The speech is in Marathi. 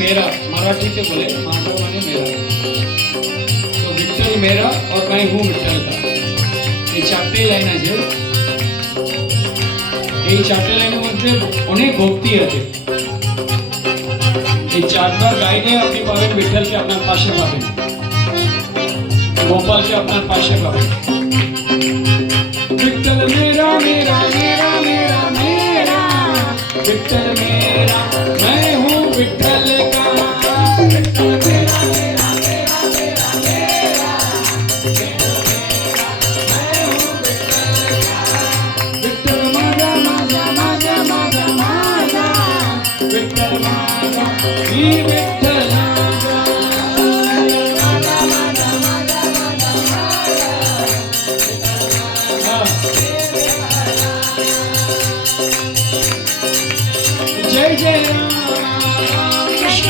मेरा मराठी से बोले माझा माने मेरा, तो विठ्ठल मेरा और मैं हूँ विठ्ठल का, এই চারটি লাইন আছে। এই চারটি লাইনের মধ্যে অনেক ভক্তি আছে। এই চারবার গাইলে আপনি পাবেন বিঠ্ঠলকে আপনার পাশে পাবেন, গোপালকে আপনার পাশে পাবেন। विठ्ठल मेरा मेरा मेरा मेरा मेरा, विठ्ठल मेरा मैं हूँ विठ्ठल का, विठ्ठल मेरा मेरा मेरा मेरा मेरा, विठ्ठल मेरा मैं हूँ विठ्ठल का, विठ्ठल माझा माझा माझा माझा माझा, विठ्ठल माझा ही विठ्ठल माझा, माझा माझा माझा माझा माझा, जय जय राम कृष्ण